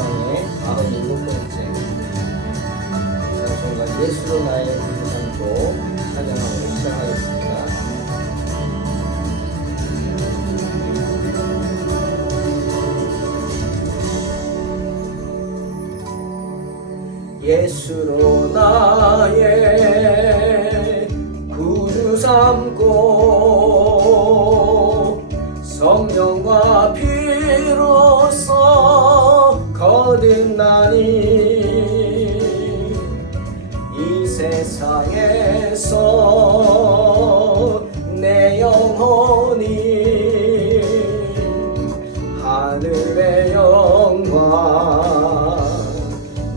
찬송가의 97번째 찬송가 예수로 나의 구주 삼고 찬양하고 시작하겠습니다. 예수로 나의 구주 삼고 성령과 피로써 거듭나니 이 세상에서 내 영혼이 하늘의 영광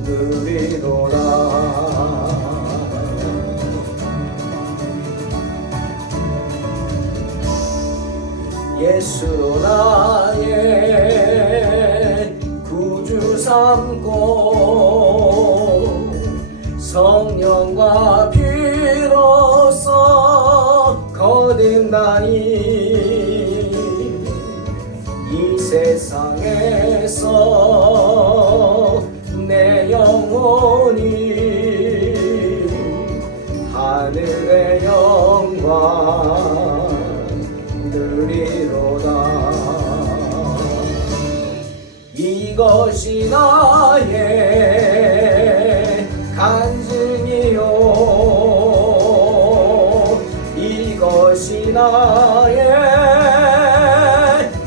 누리도다. 예수로 나의 구주 삼고 성령과 피로써 거듭나니 이 세상에서 내 영혼이 하늘의 영광 누리로다. 이것이 나의 간증이요 이것이 나의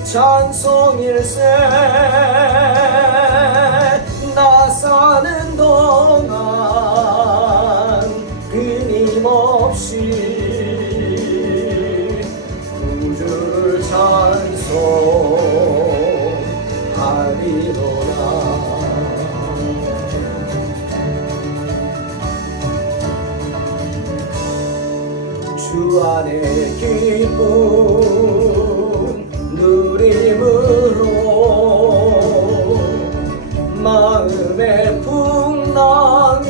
찬송일세. 나 사는 동안 끊임없이 구주를 찬송하리로다. 주 안에 기쁨 누림으로 마음의 풍랑이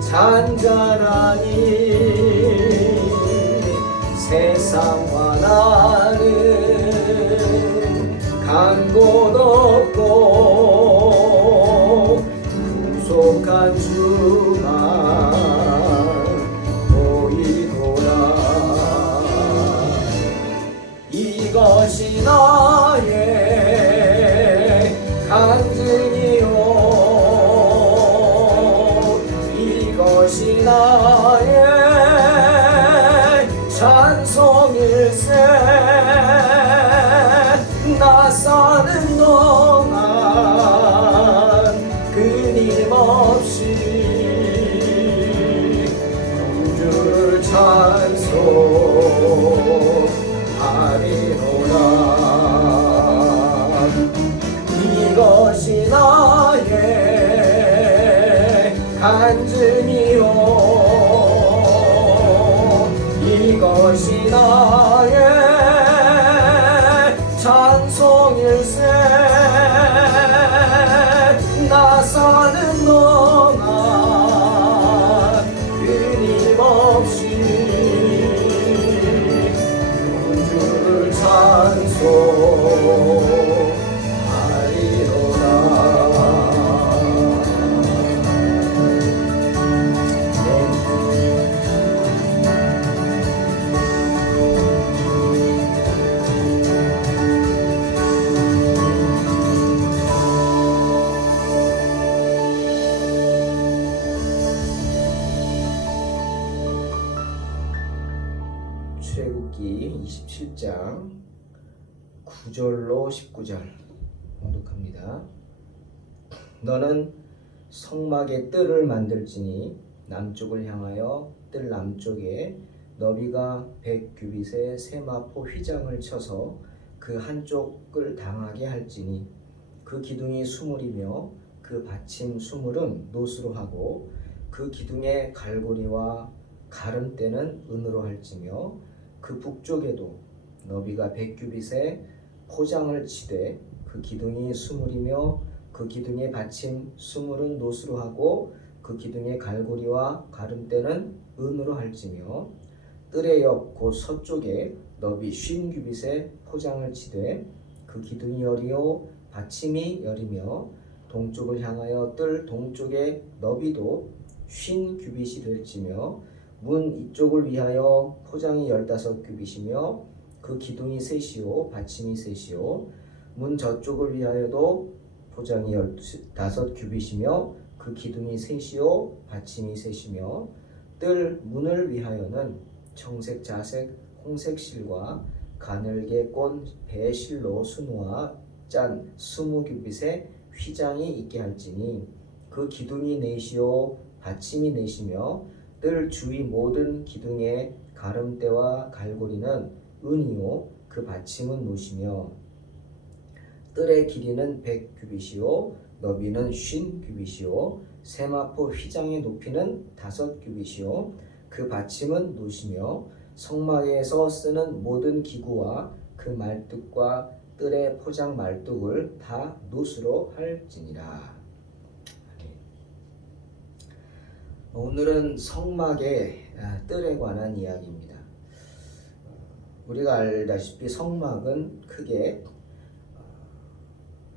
잔잔하니 세상과 나는 간 곳 없고 구속한 주만 보이도다. 이것이 나의 간증이요 이것이 나의 찬송일세. 나 사는 동안 끊임없이 구주를 찬송하리로다. 이것이 나의 간증이요 이것이 나의 찬송일세. 나 사는 동안 끊임없이 구주를 찬송하리로다. 출애굽기 27장 9절로 19절 봉독합니다. 너는 성막의 뜰을 만들지니 남쪽을 향하여 뜰 남쪽에 너비가 100규빗의 세마포 휘장을 쳐서 그 한쪽을 당하게 할지니 그 기둥이 수물이며 그 받침 수물은 노수로 하고 그 기둥의 갈고리와 가름대는 은으로 할지며 그 북쪽에도 너비가 100규빗의 포장을 치되 그 기둥이 수물이며 그 기둥의 받침 수물은 노수로 하고 그 기둥의 갈고리와 가름대는 은으로 할지며 뜰의 옆 곧 서쪽에 너비 50규빗의 포장을 치되 그 기둥이 여리요 받침이 열이며 동쪽을 향하여 뜰 동쪽의 너비도 50규빗이 될지며 문 이쪽을 위하여 포장이 15규빗이며 그 기둥이 셋이요 받침이 셋이요 문 저쪽을 위하여도 포장이 15규빗이며 그 기둥이 셋이요 받침이 셋이며 뜰 문을 위하여는 청색 자색 홍색 실과 가늘게 꼰 배실로 수놓아 짠 20규빗의 휘장이 있게 할지니 그 기둥이 넷이요 받침이 넷이며 뜰 주위 모든 기둥의 가름대와 갈고리는 은이요 그 받침은 노시며 뜰의 길이는 100규빗이요 너비는 50규빗이요 세마포 휘장의 높이는 5규빗이요 그 받침은 노시며 성막에서 쓰는 모든 기구와 그 말뚝과 뜰의 포장 말뚝을 다 노수로 할지니라. 오늘은 성막의 뜰에 관한 이야기입니다. 우리가 알다시피 성막은 크게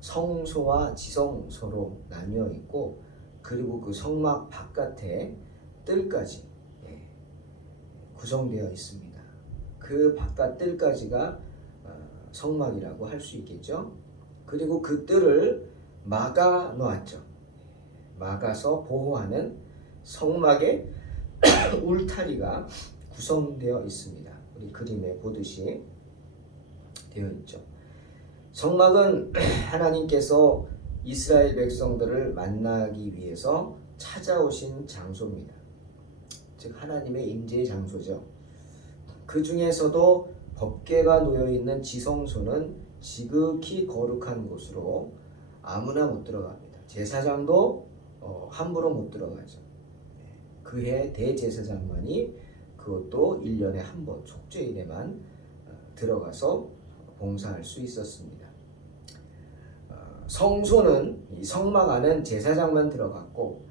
성소와 지성소로 나뉘어 있고 그리고 그 성막 바깥에 뜰까지 구성되어 있습니다. 그 바깥 뜰까지가 성막이라고 할 수 있겠죠. 그리고 그 뜰을 막아 놓았죠. 막아서 보호하는 성막의 울타리가 구성되어 있습니다. 우리 그림에 보듯이 되어 있죠. 성막은 하나님께서 이스라엘 백성들을 만나기 위해서 찾아오신 장소입니다. 즉 하나님의 임재의 장소죠. 그 중에서도 법궤가 놓여있는 지성소는 지극히 거룩한 곳으로 아무나 못 들어갑니다. 제사장도 함부로 못 들어가죠. 그해 대제사장만이 그것도 1년에 한 번 촉죄일에만 들어가서 봉사할 수 있었습니다. 성소는 이 성막 안은 제사장만 들어갔고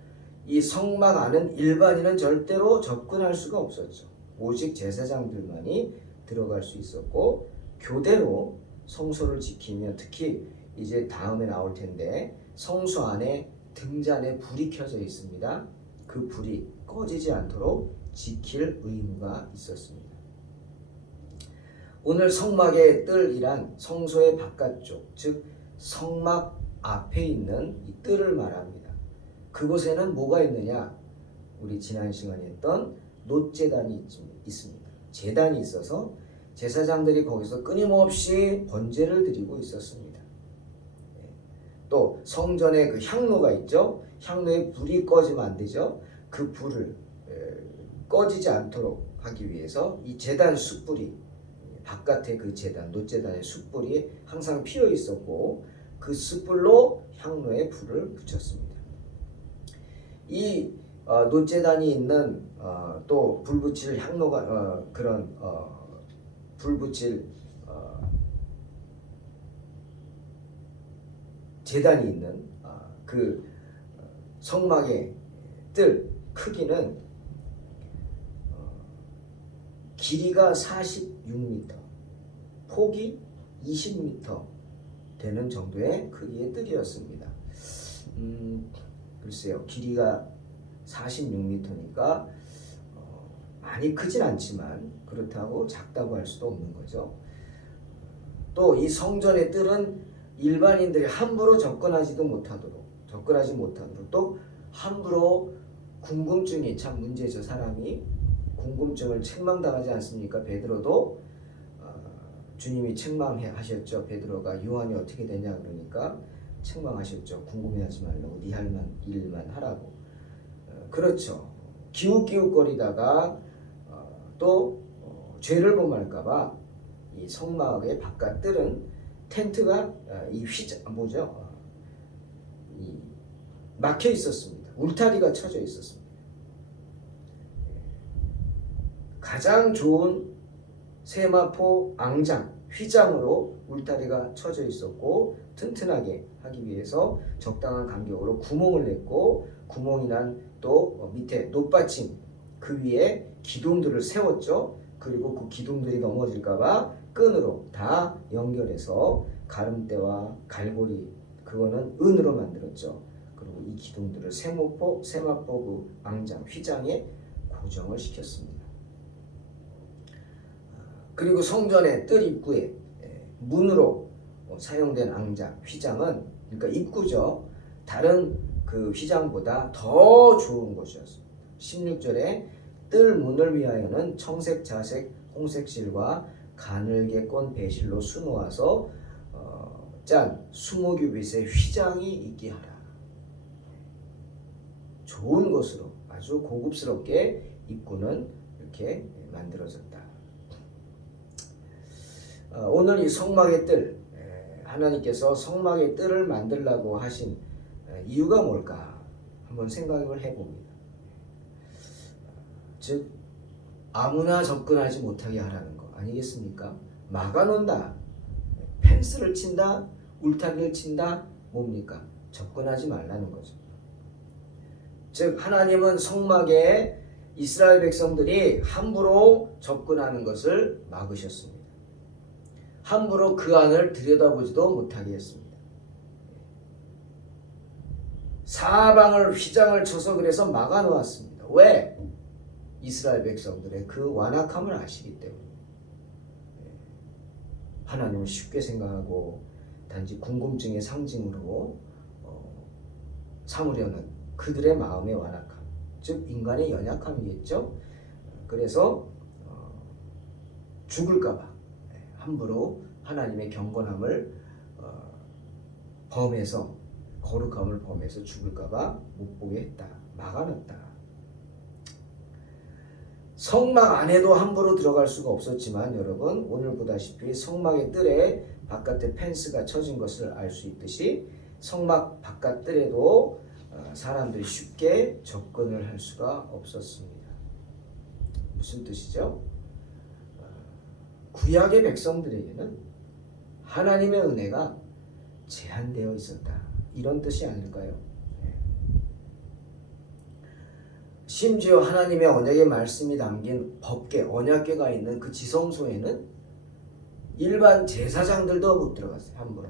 이 성막 안은 일반인은 절대로 접근할 수가 없었죠. 오직 제사장들만이 들어갈 수 있었고 교대로 성소를 지키며 특히 이제 다음에 나올 텐데 성소 안에 등잔에 불이 켜져 있습니다. 그 불이 꺼지지 않도록 지킬 의무가 있었습니다. 오늘 성막의 뜰이란 성소의 바깥쪽, 즉 성막 앞에 있는 이 뜰을 말합니다. 그곳에는 뭐가 있느냐? 우리 지난 시간에 했던 놋제단이 있습니다. 제단이 있어서 제사장들이 거기서 끊임없이 번제를 드리고 있었습니다. 또 성전에 그 향로가 있죠. 향로에 불이 꺼지면 안 되죠. 그 불을 꺼지지 않도록 하기 위해서 이 제단 숯불이 바깥에 그 제단, 놋제단의 숯불이 항상 피어 있었고 그 숯불로 향로에 불을 붙였습니다. 이 놋제단이 있는 또 불 붙일 향로가 그런 불 붙일 제단이 있는 그 성막의 뜰 크기는 길이가 46m, 폭이 20m 되는 정도의 크기의 뜰이었습니다. 글쎄요, 길이가 46m니까 많이 크진 않지만 그렇다고 작다고 할 수도 없는 거죠. 또 이 성전의 뜰은 일반인들이 함부로 접근하지 못하도록 또 함부로 궁금증이 참 문제죠. 사람이 궁금증을 책망당하지 않습니까? 베드로도 주님이 책망하셨죠. 베드로가 요한이 어떻게 되냐 그러니까 책망하셨죠. 궁금해하지 말라고 네 할 일만 하라고. 그렇죠. 기웃기웃거리다가 또 죄를 범할까봐 이 성막의 바깥 뜰은 텐트가 이 막혀 있었습니다. 울타리가 쳐져 있었습니다. 가장 좋은 세마포 앙장, 휘장으로 울타리가 쳐져 있었고 튼튼하게 하기 위해서 적당한 간격으로 구멍을 냈고 구멍이 난 또 밑에 놋받침 그 위에 기둥들을 세웠죠. 그리고 그 기둥들이 넘어질까봐 끈으로 다 연결해서 가름대와 갈고리 그거는 은으로 만들었죠. 그리고 이 기둥들을 세마포 그 앙장, 휘장에 고정을 시켰습니다. 그리고 성전의 뜰 입구에 문으로 사용된 앙장, 휘장은 그러니까 입구죠. 다른 그 휘장보다 더 좋은 것이었습니다. 16절에 뜰 문을 위하여는 청색, 자색, 홍색 실과 가늘게 꼰 배실로 수놓아서 짠 20규빗의 휘장이 있게 하라. 좋은 것으로 아주 고급스럽게 입구는 이렇게 만들어졌다. 오늘 이 성막의 뜰, 하나님께서 성막의 뜰을 만들라고 하신 이유가 뭘까 한번 생각을 해봅니다. 즉 아무나 접근하지 못하게 하라는 거 아니겠습니까? 막아놓는다, 펜스를 친다, 울타리를 친다, 뭡니까? 접근하지 말라는 거죠. 즉 하나님은 성막에 이스라엘 백성들이 함부로 접근하는 것을 막으셨습니다. 함부로 그 안을 들여다보지도 못하게 했습니다. 사방을 휘장을 쳐서 그래서 막아놓았습니다. 왜? 이스라엘 백성들의 그 완악함을 아시기 때문에. 하나님을 쉽게 생각하고 단지 궁금증의 상징으로 삼으려는 그들의 마음의 완악함, 즉 인간의 연약함이겠죠. 그래서 죽을까봐 함부로 하나님의 경건함을 범해서, 거룩함을 범해서 죽을까봐 못 보게 했다, 막아놨다. 성막 안에도 함부로 들어갈 수가 없었지만 여러분 오늘 보다시피 성막의 뜰에 바깥에 펜스가 쳐진 것을 알 수 있듯이 성막 바깥 뜰에도 사람들이 쉽게 접근을 할 수가 없었습니다. 무슨 뜻이죠? 구약의 백성들에게는 하나님의 은혜가 제한되어 있었다, 이런 뜻이 아닐까요? 심지어 하나님의 언약의 말씀이 담긴 법궤, 언약궤가 있는 그 지성소에는 일반 제사장들도 못 들어갔어요. 함부로.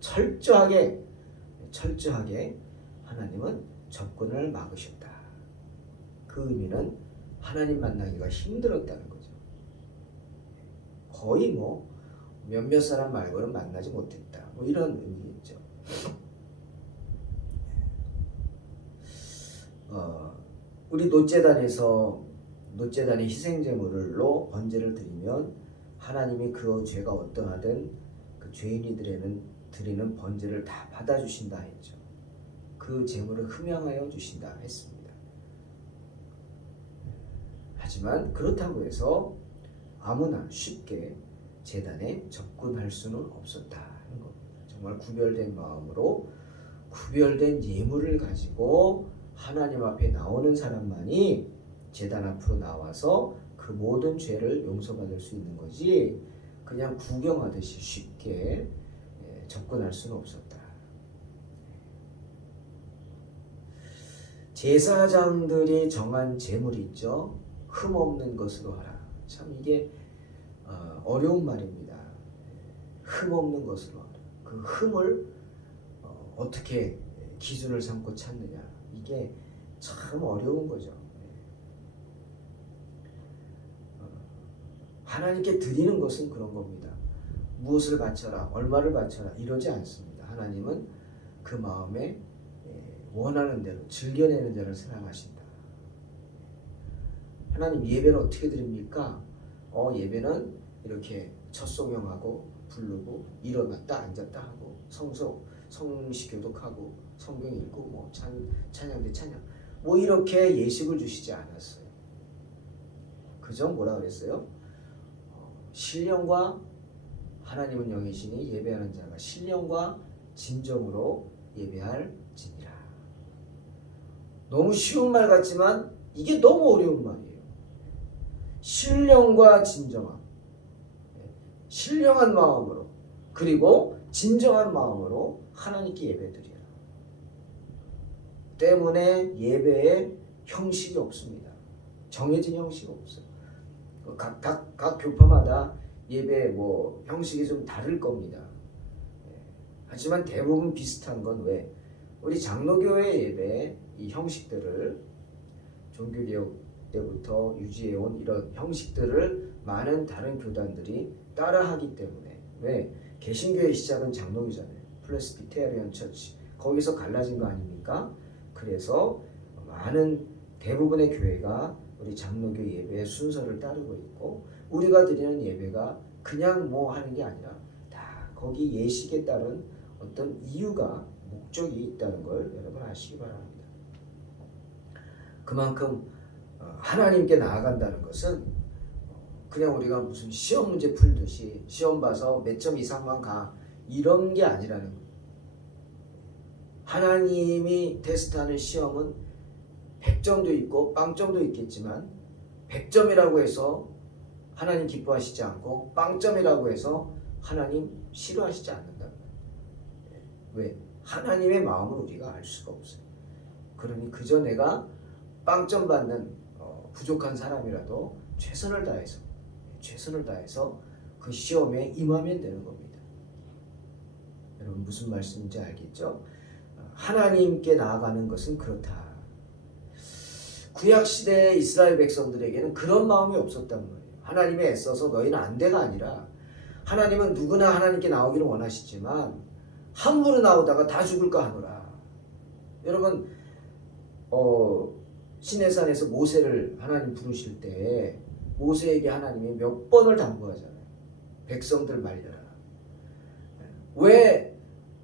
철저하게 하나님은 접근을 막으셨다. 그 의미는 하나님 만나기가 힘들었다는 거죠. 거의 몇몇 사람 말고는 만나지 못했다, 이런 의미겠죠. 우리 노제단의 희생제물로 번제를 드리면 하나님이 그 죄가 어떠하든 그 죄인이들에는 드리는 번제를 다 받아주신다 했죠. 그 제물을 흠양하여 주신다 했습니다. 하지만 그렇다고 해서 아무나 쉽게 제단에 접근할 수는 없었다 하는 겁니다. 정말 구별된 마음으로 구별된 예물을 가지고 하나님 앞에 나오는 사람만이 제단 앞으로 나와서 그 모든 죄를 용서받을 수 있는 거지, 그냥 구경하듯이 쉽게 접근할 수는 없었다. 제사장들이 정한 제물이 있죠. 흠 없는 것으로 하라. 참 이게 어려운 말입니다. 흠 없는 것으로 하라. 그 흠을 어떻게 기준을 삼고 찾느냐, 이게 참 어려운 거죠. 하나님께 드리는 것은 그런 겁니다. 무엇을 바쳐라, 얼마를 바쳐라, 이러지 않습니다. 하나님은 그 마음에 원하는 대로, 즐겨내는 대로 사랑하신다. 하나님 예배는 어떻게 드립니까? 예배는 이렇게 첫 송영하고 부르고 일어났다 앉았다 하고 성시 교독하고 성경 읽고 찬양 대 찬양 이렇게 예식을 주시지 않았어요. 그저 뭐라 그랬어요? 신령과, 하나님은 영이시니 예배하는 자가 신령과 진정으로 예배할지니라. 너무 쉬운 말 같지만 이게 너무 어려운 말이에요. 신령과 진정함, 신령한 마음으로, 그리고 진정한 마음으로 하나님께 예배드리라. 때문에 예배에 형식이 없습니다. 정해진 형식이 없어요. 각 교파마다 예배 형식이 좀 다를 겁니다. 하지만 대부분 비슷한 건 왜? 우리 장로교회 예배 이 형식들을 종교개혁 때부터 유지해온 이런 형식들을 많은 다른 교단들이 따라하기 때문에 왜? 개신교의 시작은 장로교잖아요. 프레스비테리언 처치. 거기서 갈라진 거 아닙니까? 그래서 많은 대부분의 교회가 우리 장로교 예배의 순서를 따르고 있고 우리가 드리는 예배가 그냥 뭐 하는 게 아니라 다 거기 예식에 따른 어떤 이유가 목적이 있다는 걸 여러분 아시기 바랍니다. 그만큼 하나님께 나아간다는 것은 그냥 우리가 무슨 시험 문제 풀듯이 시험 봐서 몇 점 이상만 가 이런 게 아니라는 거예요. 하나님이 테스트하는 시험은 100점도 있고 빵점도 있겠지만 100점이라고 해서 하나님 기뻐하시지 않고 빵점이라고 해서 하나님 싫어하시지 않는다. 왜? 하나님의 마음을 우리가 알 수가 없어요. 그러니 그저 내가 빵점 받는 부족한 사람이라도 최선을 다해서 그 시험에 임하면 되는 겁니다. 여러분 무슨 말씀인지 알겠죠? 하나님께 나아가는 것은 그렇다. 구약시대의 이스라엘 백성들에게는 그런 마음이 없었단 말이에요. 하나님이 애써서 너희는 안 돼가 아니라 하나님은 누구나 하나님께 나오기를 원하시지만 함부로 나오다가 다 죽을까 하노라. 여러분 시내산에서 모세를 하나님 부르실 때 모세에게 하나님이 몇 번을 당부하잖아요. 백성들 말려라. 왜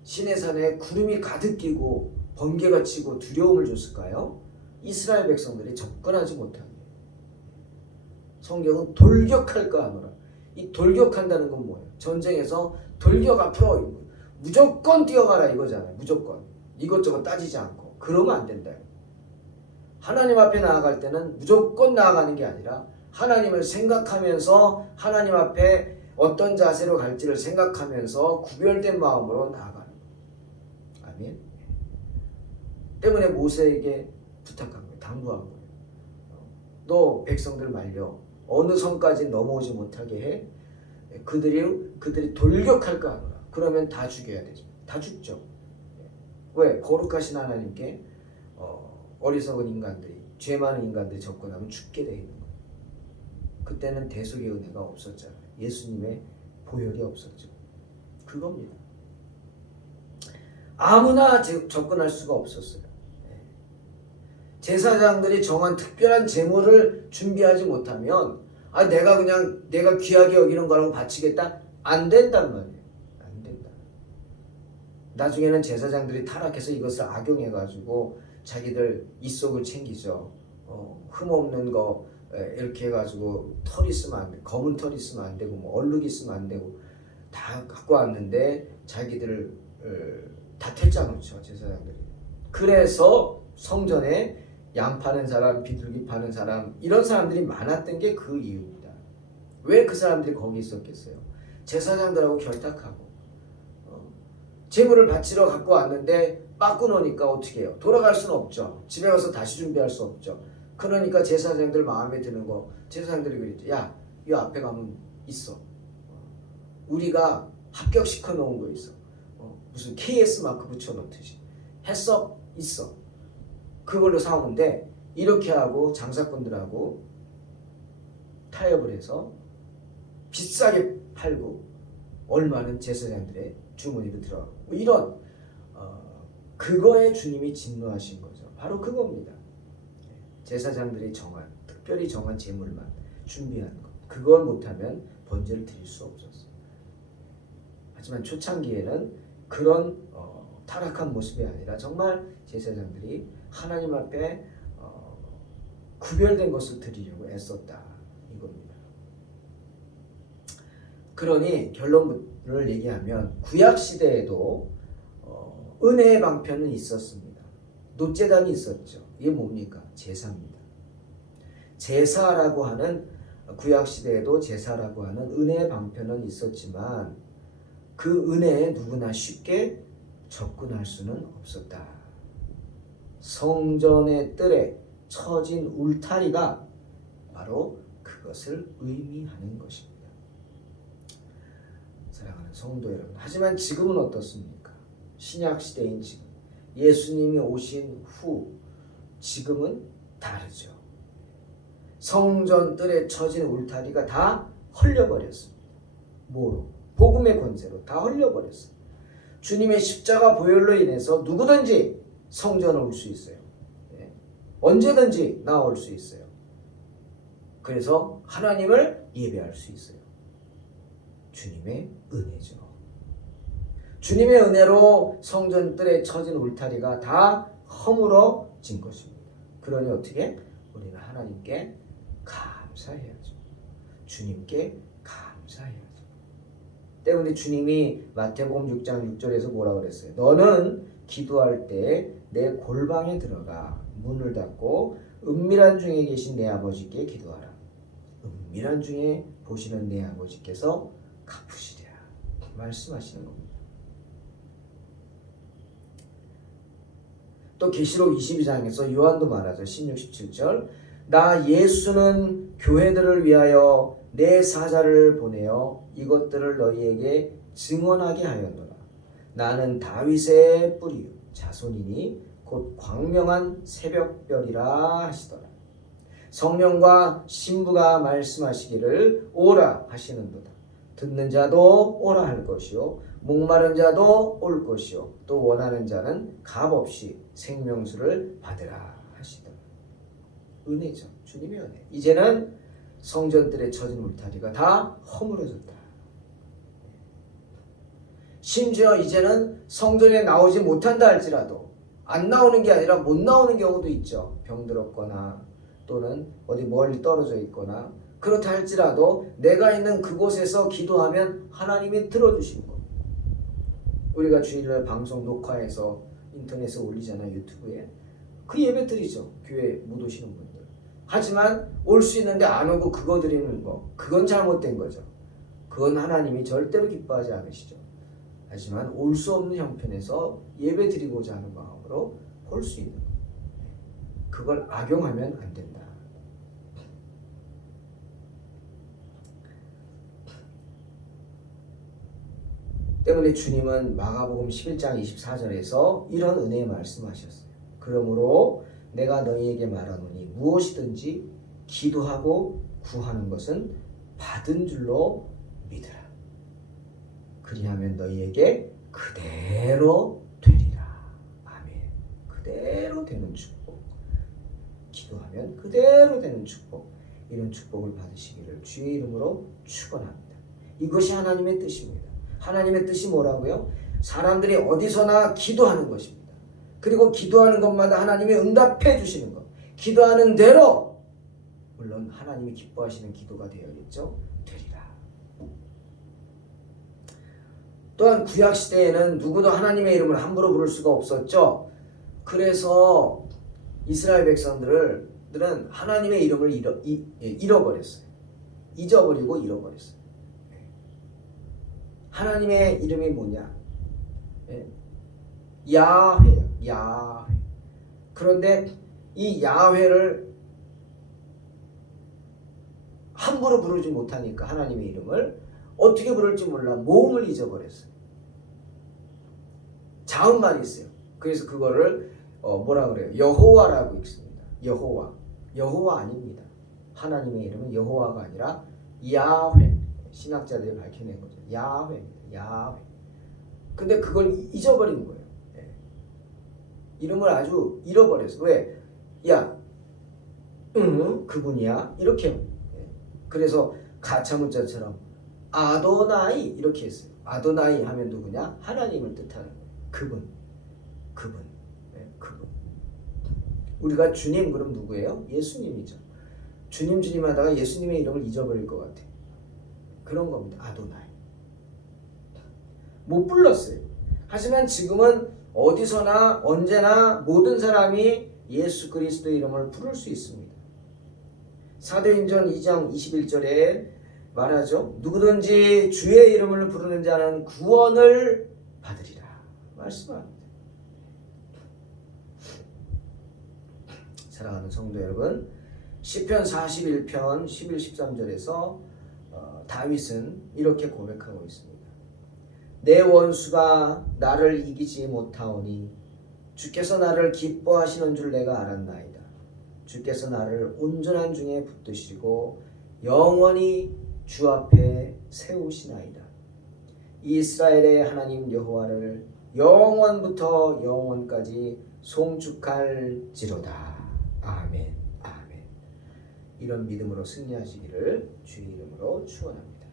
시내산에 구름이 가득 끼고 번개가 치고 두려움을 줬을까요? 이스라엘 백성들이 접근하지 못하게. 성경은 돌격할까 하노라. 이 돌격한다는 건 뭐예요? 전쟁에서 돌격 앞으로 무조건 뛰어가라 이거잖아요. 무조건. 이것저것 따지지 않고. 그러면 안 된다. 하나님 앞에 나아갈 때는 무조건 나아가는 게 아니라 하나님을 생각하면서 하나님 앞에 어떤 자세로 갈지를 생각하면서 구별된 마음으로 나아가는 거예요. 아멘. 때문에 모세에게 부탁한 거예요. 당부한 거예요. 너 백성들 말려. 어느 선까지 넘어오지 못하게 해. 그들이 돌격할까 하노라. 그러면 다 죽여야 되죠. 다 죽죠. 왜? 거룩하신 하나님께 어리석은 인간들이, 죄 많은 인간들이 접근하면 죽게 돼 있는 거예요. 그때는 대속의 은혜가 없었잖아요. 예수님의 보혈이 없었죠. 그겁니다. 아무나 접근할 수가 없었어요. 제사장들이 정한 특별한 제물을 준비하지 못하면 내가 귀하게 여기는 거라고 바치겠다? 안 된단 말이에요. 안 된다. 나중에는 제사장들이 타락해서 이것을 악용해가지고 자기들 입속을 챙기죠. 흠없는 거 이렇게 해가지고 털 있으면 안 돼. 검은 털 있으면 안 되고 뭐 얼룩 있으면 안 되고 다 갖고 왔는데 자기들을 다 퇴짜 놓죠. 제사장들이. 그래서 성전에 양 파는 사람, 비둘기 파는 사람 이런 사람들이 많았던 게 그 이유입니다. 왜 그 사람들이 거기 있었겠어요? 제사장들하고 결탁하고 제물을 바치러 갖고 왔는데 빠꾸 놓으니까 어떻게 해요? 돌아갈 수는 없죠. 집에 가서 다시 준비할 수 없죠. 그러니까 제사장들 마음에 드는 거 제사장들이 그랬죠. 야, 이 앞에 가면 있어. 우리가 합격시켜 놓은 거 있어. 무슨 KS 마크 붙여 놓듯이 했어? 있어. 그걸로 사오는데 이렇게 하고 장사꾼들하고 타협을 해서 비싸게 팔고 얼마는 제사장들의 주머니로 들어가고 뭐 이런 그거에 주님이 진노하신 거죠. 바로 그겁니다. 제사장들이 특별히 정한 제물만 준비하는 것. 그걸 못하면 번제를 드릴 수 없었어요. 하지만 초창기에는 그런 타락한 모습이 아니라 정말 제사장들이 하나님 앞에 구별된 것을 드리려고 애썼다 이겁니다. 그러니 결론을 얘기하면 구약 시대에도 은혜의 방편은 있었습니다. 놋제단이 있었죠. 이게 뭡니까? 제사입니다. 제사라고 하는 구약 시대에도 제사라고 하는 은혜의 방편은 있었지만 그 은혜에 누구나 쉽게 접근할 수는 없었다. 성전의 뜰에 처진 울타리가 바로 그것을 의미하는 것입니다. 사랑하는 성도 여러분, 하지만 지금은 어떻습니까? 신약 시대인 지금, 예수님이 오신 후 지금은 다르죠. 성전 뜰에 쳐진 울타리가 다 헐려버렸습니다. 뭐로? 복음의 권세로 다 헐려버렸어요. 주님의 십자가 보혈로 인해서 누구든지 성전에 올 수 있어요. 언제든지 나올 수 있어요. 그래서 하나님을 예배할 수 있어요. 주님의 은혜죠. 주님의 은혜로 성전뜰에 쳐진 울타리가 다 허물어진 것입니다. 그러니 어떻게? 우리는 하나님께 감사해야죠. 주님께 감사해야죠. 때문에 주님이 마태복음 6장 6절에서 뭐라 그랬어요? 너는 기도할 때 내 골방에 들어가 문을 닫고 은밀한 중에 계신 내 아버지께 기도하라. 은밀한 중에 보시는 내 아버지께서 갚으시리라 말씀하시는 겁니다. 또 계시록 22장에서 요한도 말하죠. 16, 17절 나 예수는 교회들을 위하여 내 사자를 보내어 이것들을 너희에게 증언하게 하였노라. 나는 다윗의 뿌리요 자손이니 곧 광명한 새벽별이라 하시더라. 성령과 신부가 말씀하시기를 오라 하시는도다. 듣는 자도 오라 할 것이요 목마른 자도 올 것이요 또 원하는 자는 값없이 생명수를 받으라 하시더라. 은혜죠. 주님의 은혜. 이제는 성전들에 쳐진 울타리가 다 허물어졌다. 심지어 이제는 성전에 나오지 못한다 할지라도 안 나오는 게 아니라 못 나오는 경우도 있죠. 병들었거나 또는 어디 멀리 떨어져 있거나 그렇다 할지라도 내가 있는 그곳에서 기도하면 하나님이 들어주시는 겁니다. 우리가 주일날 방송 녹화해서 인터넷에 올리잖아요. 유튜브에. 그 예배 드리죠. 교회 못 오시는 분들. 하지만 올 수 있는데 안 오고 그거 드리는 거, 그건 잘못된 거죠. 그건 하나님이 절대로 기뻐하지 않으시죠. 하지만 올 수 없는 형편에서 예배 드리고자 하는 마음으로 볼 수 있는 거예요. 그걸 악용하면 안 된다. 때문에 주님은 마가복음 11장 24절에서 이런 은혜의 말씀하셨어요. 그러므로 내가 너희에게 말하노니 무엇이든지 기도하고 구하는 것은 받은 줄로 믿으라. 그리하면 너희에게 그대로 되리라. 아멘. 그대로 되는 축복. 기도하면 그대로 되는 축복. 이런 축복을 받으시기를 주의 이름으로 축원합니다. 이것이 하나님의 뜻입니다. 하나님의 뜻이 뭐라고요? 사람들이 어디서나 기도하는 것입니다. 그리고 기도하는 것마다 하나님이 응답해 주시는 것. 기도하는 대로 물론 하나님이 기뻐하시는 기도가 되어야겠죠. 되리라. 또한 구약시대에는 누구도 하나님의 이름을 함부로 부를 수가 없었죠. 그래서 이스라엘 백성들은 하나님의 이름을 잃어버렸어요. 잊어버리고 잃어버렸어요. 하나님의 이름이 뭐냐? 야훼요. 야훼. 그런데 이 야훼를 함부로 부르지 못하니까 하나님의 이름을 어떻게 부를지 몰라 모음을 잊어버렸어요. 자음만 있어요. 그래서 그거를 뭐라 그래요? 여호와라고 읽습니다. 여호와. 여호와 아닙니다. 하나님의 이름은 여호와가 아니라 야훼. 신학자들이 밝혀낸 거죠. 야훼입니다. 야훼. 근데 그걸 잊어버린 거예요. 이름을 아주 잃어버렸어. 왜? 야, 그분이야. 이렇게. 그래서 가짜 문자처럼 아도나이 이렇게 했어요. 아도나이 하면 누구냐? 하나님을 뜻하는 거예요. 그분. 그분. 우리가 주님 그럼 누구예요? 예수님이죠. 주님 하다가 예수님의 이름을 잊어버릴 것 같아요. 그런 겁니다. 아도나이. 못 불렀어요. 하지만 지금은 어디서나 언제나 모든 사람이 예수 그리스도의 이름을 부를 수 있습니다. 사도행전 2장 21절에 말하죠. 누구든지 주의 이름을 부르는 자는 구원을 받으리라 말씀합니다. 사랑하는 성도 여러분, 시편 41편 11, 13절에서 다윗은 이렇게 고백하고 있습니다. 내 원수가 나를 이기지 못하오니 주께서 나를 기뻐하시는 줄 내가 알았나이다. 주께서 나를 온전한 중에 붙드시고 영원히 주 앞에 세우시나이다. 이스라엘의 하나님 여호와를 영원부터 영원까지 송축할지로다. 아멘. 아멘. 이런 믿음으로 승리하시기를 주의 이름으로 축원합니다.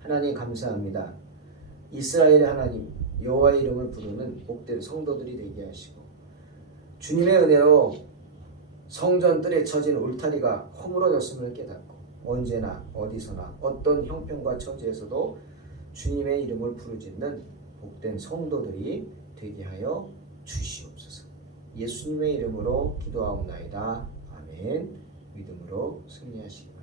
하나님 감사합니다. 이스라엘의 하나님 여호와의 이름을 부르는 복된 성도들이 되게 하시고 주님의 은혜로 성전 뜰에 쳐진 울타리가 허물어졌음을 깨닫고 언제나 어디서나 어떤 형편과 처지에서도 주님의 이름을 부르짖는 복된 성도들이 되게 하여 주시옵소서. 예수님의 이름으로 기도하옵나이다. 아멘. 믿음으로 승리하시기